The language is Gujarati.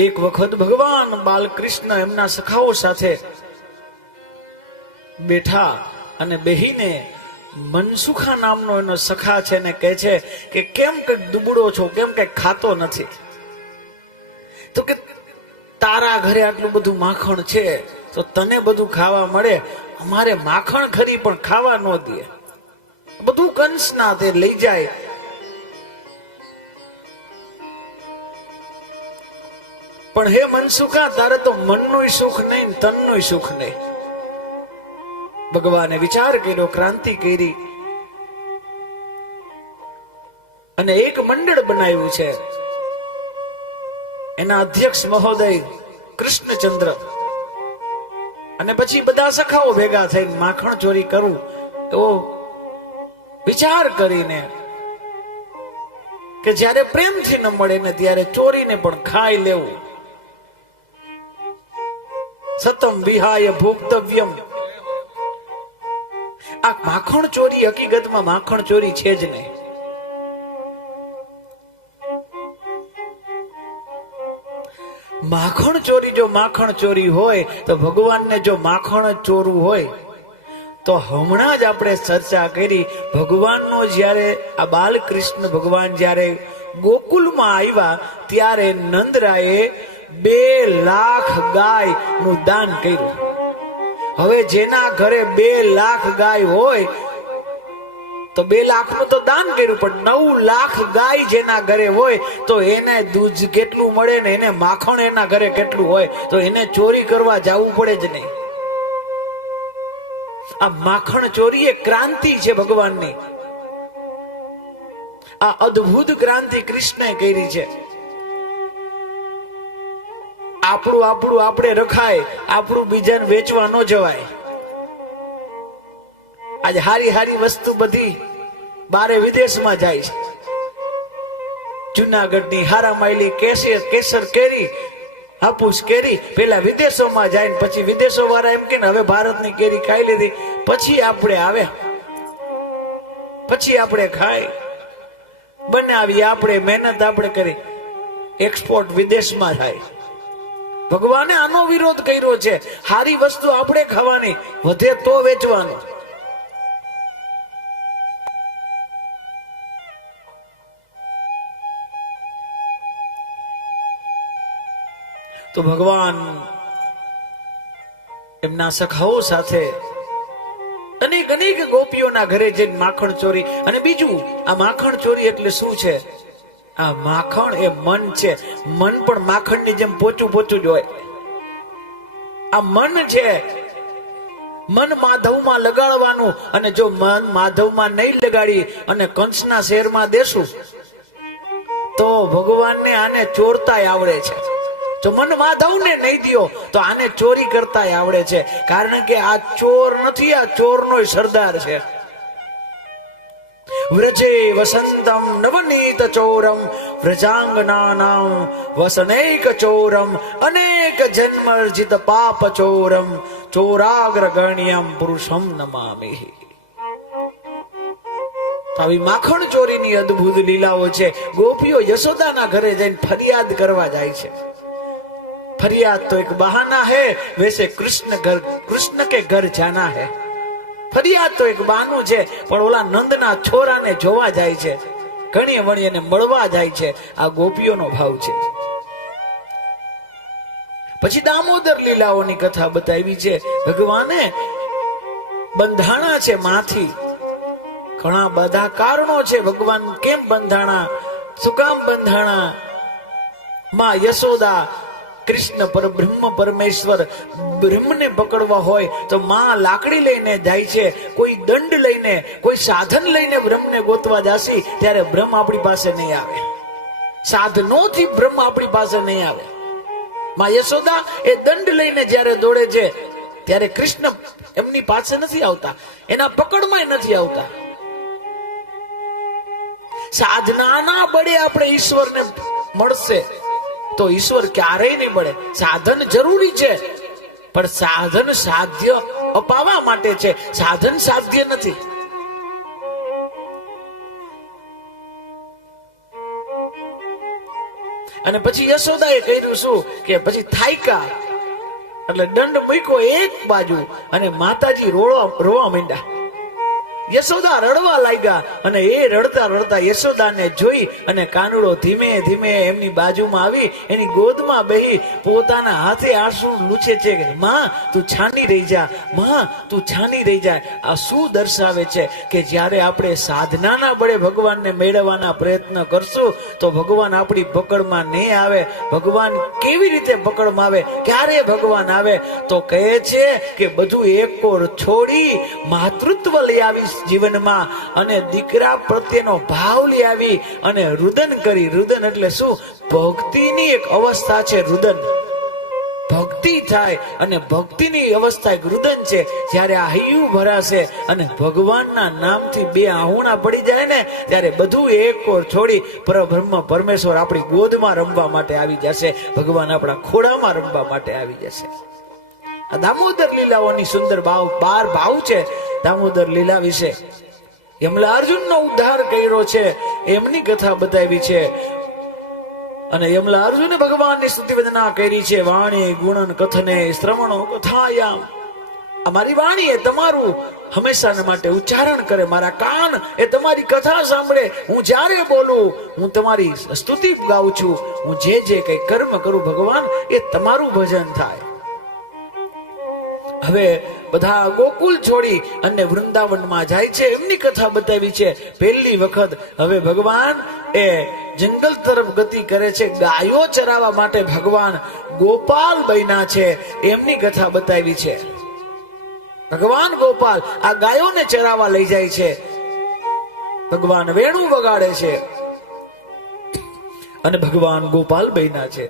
એક વખત ભગવાન બાલકૃષ્ણ એમના સખાઓ સાથે બેઠા અને બેહીને મનસુખા નામનો એનો સખા છે ને કહે છે કે કેમ કે દુબળો છો, કેમ કે ખાતો નથી? તો કે તારા ઘરે આટલું બધું માખણ છે તો તને બધું ખાવા મળે, અમારે માખણ ખરી પણ ખાવા ન દે, બધું કંસના તે લઈ જાય. પણ હે મનસુખા, તારે તો મનનું સુખ નહીં, તનનું સુખ નહીં. ભગવાને વિચાર કર્યો, ક્રાંતિ કરી અને એક મંડળ બનાવ્યું છે. એના અધ્યક્ષ મહોદય કૃષ્ણચંદ્ર અને પછી બધા સખાઓ ભેગા થઈને માખણ ચોરી કરવું એવો વિચાર કરીને કે જ્યારે પ્રેમથી ન મળે ને ત્યારે ચોરીને પણ ખાઈ લેવું. સતમ વિહાય ભોક્તવ્યમ. આ માખણ ચોરી હકીકતમાં માખણ ચોરી છે જ નહીં. માખણ ચોરી જો માખણ ચોરી હોય તો ભગવાનને જો માખણ ચોરવું હોય તો હમણાં જ આપણે ચર્ચા કરી, ભગવાનનો જ્યારે આ બાલકૃષ્ણ ભગવાન જ્યારે ગોકુલમાં આવ્યા ત્યારે નંદરાયે 2 લાખ ગાય નું દાન કર્યું. હવે જેના ઘરે 2 લાખ ગાય હોય તો 2 લાખ નું તો દાન કર્યું, પણ 9 લાખ ગાય જેના ઘરે હોય તો એને દૂધ કેટલું મળે ને એને માખણ એના ઘરે કેટલું હોય, તો એને ચોરી કરવા જવું પડે જ નહીં. આ માખણ ચોરી એ ક્રાંતિ છે ભગવાનની. આ અદ્ભુત ક્રાંતિ કૃષ્ણે કરી છે. આપણું આપણે રખાય, આપણું બીજાને વેચવા ન જવાય. આજે હારી વસ્તુ બધી બારે વિદેશમાં જાય છે. જુનાગઢની હારા માયલી કેસર કેરી, હાપુસ કેરી પેલા વિદેશોમાં જાય ને પછી વિદેશો વાળા એમ કે હવે ભારતની કેરી ખાઈ લીધી, પછી આપણે આવે, પછી આપણે ખાય, બનાવી આપણે, મહેનત આપણે કરી, એક્સપોર્ટ વિદેશમાં થાય. ભગવાને આનો વિરોધ કર્યો છે. હારી વસ્તુ આપણે ખાવાની, વધે તો વેચવાનું. તો ભગવાન એમના સખાઓ સાથે અનેક ગોપીઓના ઘરે જઈને માખણ ચોરી. અને બીજું, આ માખણ ચોરી એટલે શું છે? આ માખણ એ મન છે. મન પણ માખણની જેમ પોચું જ હોય. આ મન છે, મન માધવમાં લગાડવાનું. અને જો મન માધવમાં નહીં લગાડી અને કંસના શહેરમાં દેશું તો ભગવાનને આને ચોરતાય આવડે છે. જો મન માધવને નહીં દિયો તો આને ચોરી કરતાય આવડે છે. કારણ કે આ ચોર નથી, આ ચોરનો સરદાર છે. વ્રજે વસંતમ નવનીત ચોરમ વ્રજાંગનાનામ વસનૈક ચોરમ અનેક જન્મર્જિત પાપ ચોરમ ચોરાગ્રગણ્યમ પુરુષમ નમામિ. આવી માખણ ચોરીની અદ્ભુત લીલાઓ છે. ગોપીઓ યશોદાના ઘરે જઈને ફરિયાદ કરવા જાય છે. फरियाद तो एक बहाना है, वैसे कृष्ण के घर जाना है. फरियाद तो एक बहाનું છે, પણ ઓલા નંદના છોરાને જોવા જાય છે, ઘણી વણી એને મળવા જાય છે. આ ગોપીઓનો ભાવ છે. પછી દામોદર લીલાઓની કથા બતાવી છે. ભગવાને બંધાણા છે માથી. ઘણા બધા કારણો છે ભગવાન કેમ બંધાણા, શું કામ બંધાણા. માં યશોદા કૃષ્ણ પરબ્રહ્મ પરમેશ્વર બ્રહ્મને પકડવા હોય તો માં લાકડી લઈને જાય છે, કોઈ દંડ લઈને, કોઈ સાધન લઈને બ્રહ્મને ગોતવા જાસી ત્યારે બ્રહ્મ આપણી પાસે નહીં આવે. સાધનોથી બ્રહ્મ આપણી પાસે નહીં આવે. માં યશોદા એ દંડ લઈને જ્યારે દોડે છે ત્યારે કૃષ્ણ એમની પાસે નથી આવતા, એના પકડમાં નથી આવતા. સાધનાના બળે આપણે ઈશ્વરને મળશે તો ઈશ્વર ક્યારેય નહીં મળે. સાધન જરૂરી છે, પણ સાધન સાધ્ય અપાવવા માટે છે, સાધન સાધ્ય નથી. અને પછી યશોદાએ કર્યું શું કે પછી થાયકા એટલે દંડ મૂક્યો એક બાજુ અને માતાજી રોવા માંડ્યા. યશોદા રડવા લાગ્યા અને એ રડતા રડતા યશોદાને જોઈ અને કાનુડો ધીમે ધીમે એમની બાજુમાં આવી એની ગોદમાં બેહી પોતાના હાથે આંસુ લૂછે છે કે માં તું છાની રહી જા, માં તું છાની રહી જા. આ શું દર્શાવે છે કે જ્યારે આપણે સાધનાના બળે ભગવાનને મેળવવાના પ્રયત્ન કરશું તો ભગવાન આપણી પકડમાં નહીં આવે. ભગવાન કેવી રીતે પકડમાં આવે, ક્યારે ભગવાન આવે તો કહે છે કે બધું એક ઓર છોડી માતૃત્વ લઈ આવી જીવનમાં અને દીકરા પ્રત્યેનો ભાવ લઈ આવી અને રુદન કરી. રુદન એટલે શું? ભક્તિની એક અવસ્થા છે. રુદન ભક્તિ થાય અને ભક્તિની અવસ્થા એક રુદન છે. જ્યારે આ હૈયું ભરાશે અને ભગવાનના નામથી બે આહુણા પડી જાય ને ત્યારે બધું એક ઓર છોડી પરબ્રહ્મ પરમેશ્વર આપણી ગોદમાં રમવા માટે આવી જશે. ભગવાન આપણા ખોળામાં રમવા માટે આવી જશે. આ દામોદર લીલાઓની સુંદર ભાવ 12 ભાવ છે દામોદર લીલા વિશે. યમલા અર્જુનનો ઉદ્ધાર કર્યો છે એમની કથા બતાવી છે અને યમલા અર્જુને ભગવાનની સ્તુતિ વંદના કરી છે. વાણી ગુણન કથને શ્રવણો કથાયામ. અમારી વાણી એ તમારું હંમેશા માટે ઉચ્ચારણ કરે, મારા કાન એ તમારી કથા સાંભળે. હું જ્યારે બોલું હું તમારી સ્તુતિ ગાઉં છું. હું જે જે કઈ કર્મ કરું ભગવાન એ તમારું ભજન થાય. હવે બધા ગોકુલ છોડી અને વૃંદાવનમાં જાય છે એમની કથા બતાવી છે પહેલી વખત. હવે ભગવાન એ જંગલ તરફ ગતિ કરે છે. ગાયો ચરાવવા માટે ભગવાન ગોપાલ બન્યા છે એમની કથા બતાવી છે. ભગવાન ગોપાલ આ ગાયોને ચરાવવા લઈ જાય છે. ભગવાન વેણુ વગાડે છે અને ભગવાન ગોપાલ બન્યા છે.